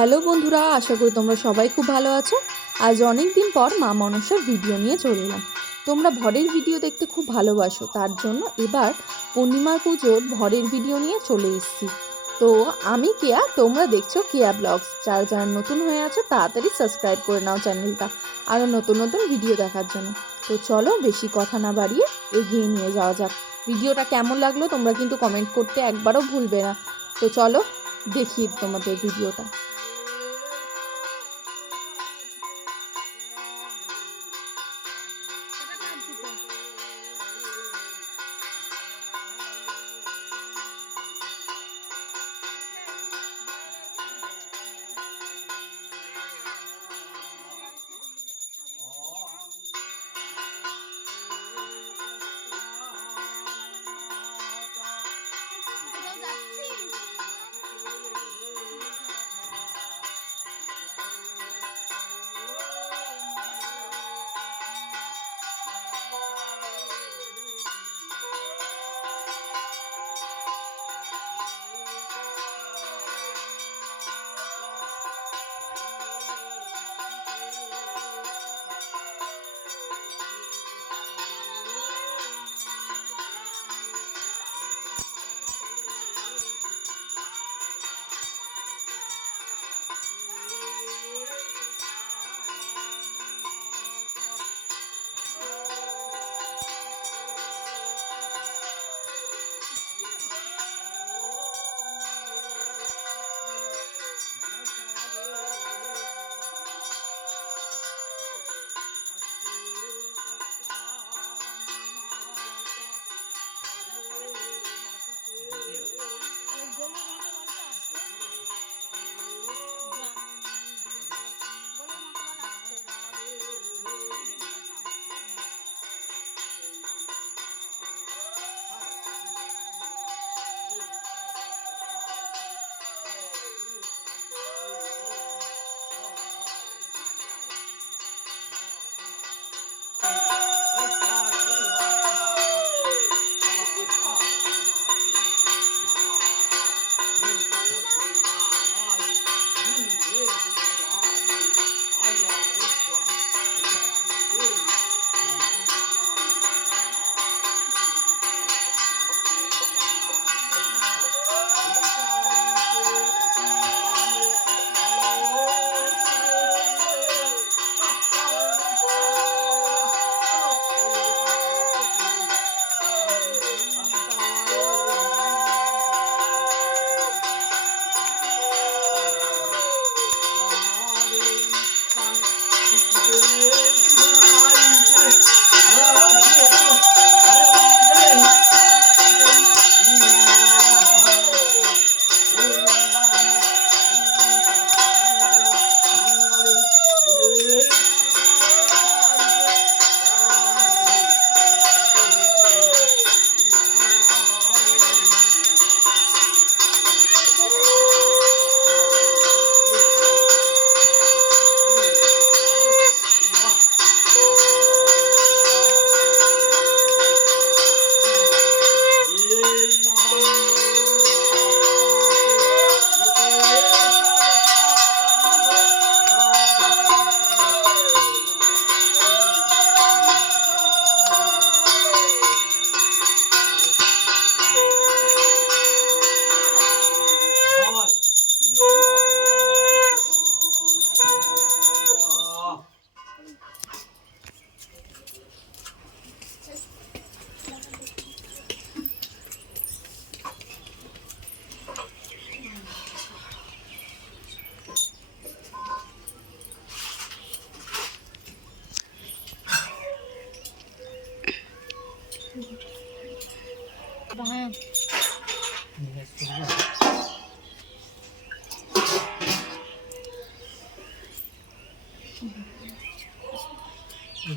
Hello বন্ধুরা, আশা করি তোমরা সবাই খুব ভালো আছো। আজ অনেক দিন পর মা মনসার ভিডিও নিয়ে চলে এলাম। তোমরা ভরের ভিডিও দেখতে খুব ভালোবাসো, তার জন্য এবার পূর্ণিমার পুজোর ভরের ভিডিও নিয়ে চলে এসেছি। তো আমি কেয়া, তোমরা দেখছো কেয়া ব্লগস। যারা যারা নতুন হয়ে আছো তাড়াতাড়ি সাবস্ক্রাইব করে নাও চ্যানেলটা, আরও নতুন নতুন ভিডিও দেখার জন্য। তো চলো বেশি কথা না বাড়িয়ে এগিয়ে নিয়ে যাওয়া যাক। ভিডিওটা কেমন লাগলো তোমরা কিন্তু কমেন্ট করতে একবারও ভুলবে না। তো চলো দেখি তোমাদের ভিডিওটা।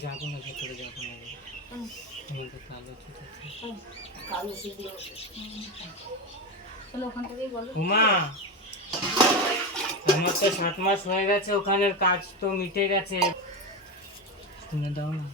যাবো না, ভেতরে যাবো না, কালো উমা, আমার তো 7 মাস হয়ে গেছে, ওখানের কাজ তো মিটে গেছে, শুনে দাও না।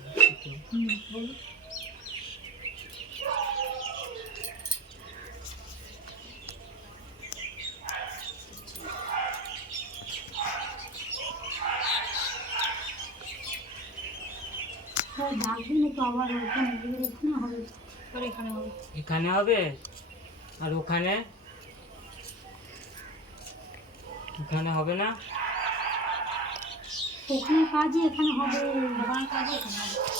এখানে হবে আর ওখানে এখানে হবে না?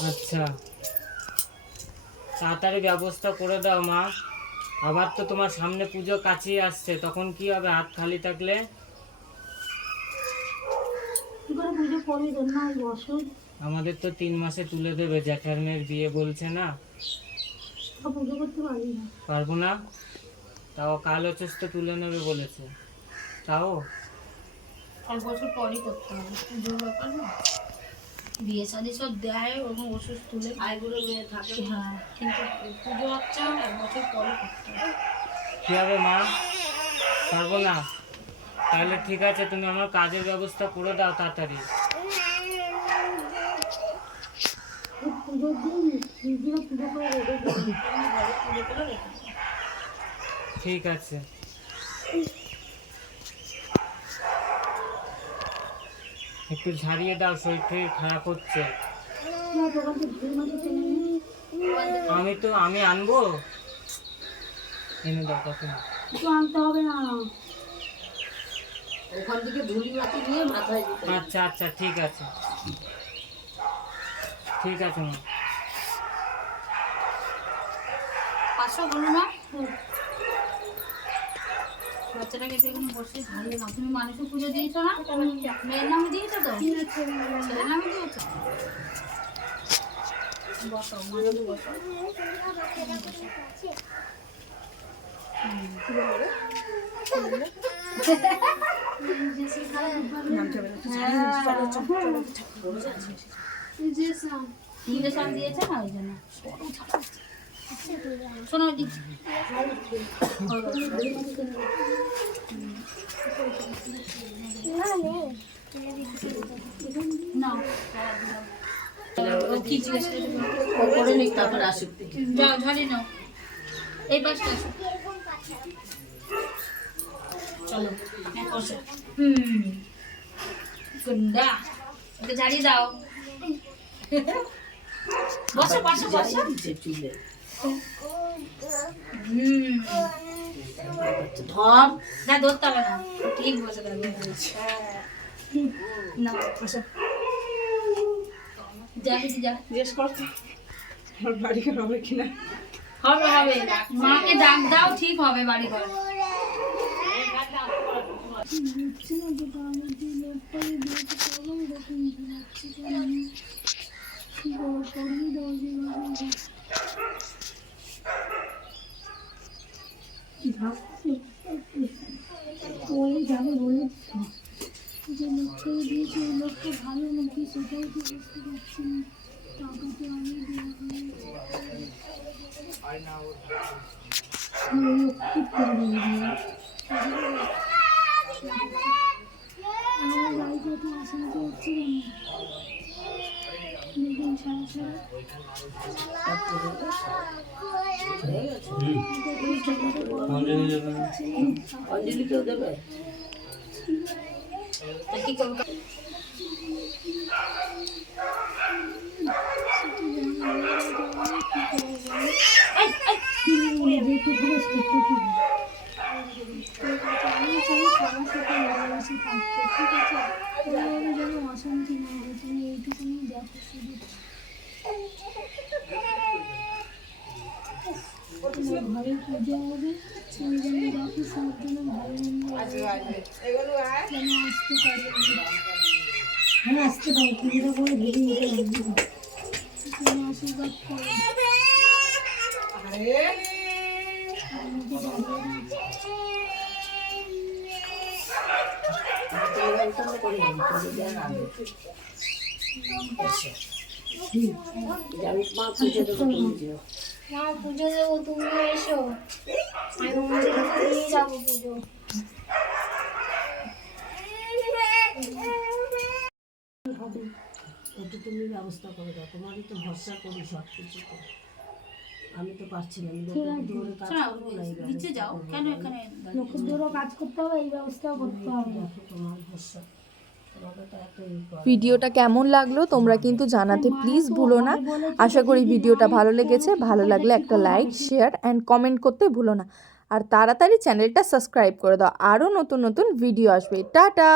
আচ্ছা, তাড়াতাড়ি ব্যবস্থা করে দাও মা। আবার তো তোমার সামনে পুজো কাছেই আসছে, তখন কি হবে হাত খালি থাকলে? আমাদের তো 3 মাসে তুলে দেবে, জ্যাঠার মেয়ের বিয়ে বলছে না। পারবো না? তাও কাল হচ্ছে তো তুলে নেবে বলেছে, তাও এক বছর পরই করতে হবে, পুজোর ব্যাপার না। বিয়ে শাদী সব দেয় ওরকম ওষুধ তুলে আইগুলো মেয়ে থাকে, হ্যাঁ, কিন্তু পুজো বাচ্চা 1 বছর পরে করতে হবে। কি হবে মা? পারবো না? তাহলে ঠিক আছে, তুমি আমার কাজের ব্যবস্থা করে দাও তাড়াতাড়ি। ঠিক আছে। একটু ঝাড়িয়ে দাও, শরীর খারাপ হচ্ছে। আমি আনবো, এনে দাও তখন। আনতে হবে না, ওখান থেকে ধুলি মাটি নিয়ে মাথায় দিতে। আচ্ছা আচ্ছা, ঠিক আছে ঠিক আছে মা। 500 হলো না? বাচ্চাটাকে এখানে বসে ঝাড়িয়ে নাও। তুমি মানুষের পুজো দিয়েছো না? মেয়ের নামে দিয়েছো তো? ছেলের নামে দিয়েছো? বসো, মানুষ বসো। ইঞ্জেকশন দিয়েছে না ওই জন্য। শোনো দিচ্ছি না, কি জিজ্ঞেস করে নিক, তারপরে আসুক। যাও ঝাড়িয়ে নাও, এই পাশটা আসুক। চলো গুন্ডা, ওকে ঝাড়িয়ে দাও। বসো বসো বসো। ধর না, ধরতে হবে না, ঠিক বসে না। বসো, যাবি যা, জিজ্ঞেস করতে বাড়ি ঘর হবে কিনা। হবে হবে, মাকে ডাক দাও, ঠিক হবে বাড়ি ঘর। যাবে বলে যে লোকটা দিয়েছে, ওই লোকটা ভালো নাকি সেটাই তো বুঝতে পারছি না। টাকা তো আমি আমার বাড়িতে তো অশান্তি হচ্ছে দেখুন ছাড়া ছাড়া অঞ্জলিকেও দেবে। কি করবো? অশান্তি না হবে, তুমি এইটুকুনি দেখো শুধু। ঘরে পুজো হবে, সেই জন্য দেখো সব জন্য ভালো আসতে পারে, হ্যাঁ আসতে পারো, পুজোটা করে ভেবে নিতে পারবে, আশীর্বাদ করো। মা পুজো দেবো, তুমিও এসো, আমি মন্দিরে নিয়ে যাবো পুজো। একটু তুমি ব্যবস্থা করে দাও, তোমারই তো ভরসা করি সব কিছু। আমি তো পারছি না, নিচে যাও, কেন এখানে লোকের দূরও কাজ করতে হবে, এই ব্যবস্থাও করতে হবে। দেখো তোমার ভরসা, তোমাকে তো ভিডিওটা কেমন লাগলো তোমরা কিন্তু জানাতে প্লিজ ভুলো না। আশা করি ভিডিওটা ভালো লেগেছে। ভালো লাগলে একটা লাইক, শেয়ার অ্যান্ড কমেন্ট করতে ভুলো না। আর তাড়াতাড়ি চ্যানেলটা সাবস্ক্রাইব করে দাও, আরও নতুন নতুন ভিডিও আসবে। টাটা।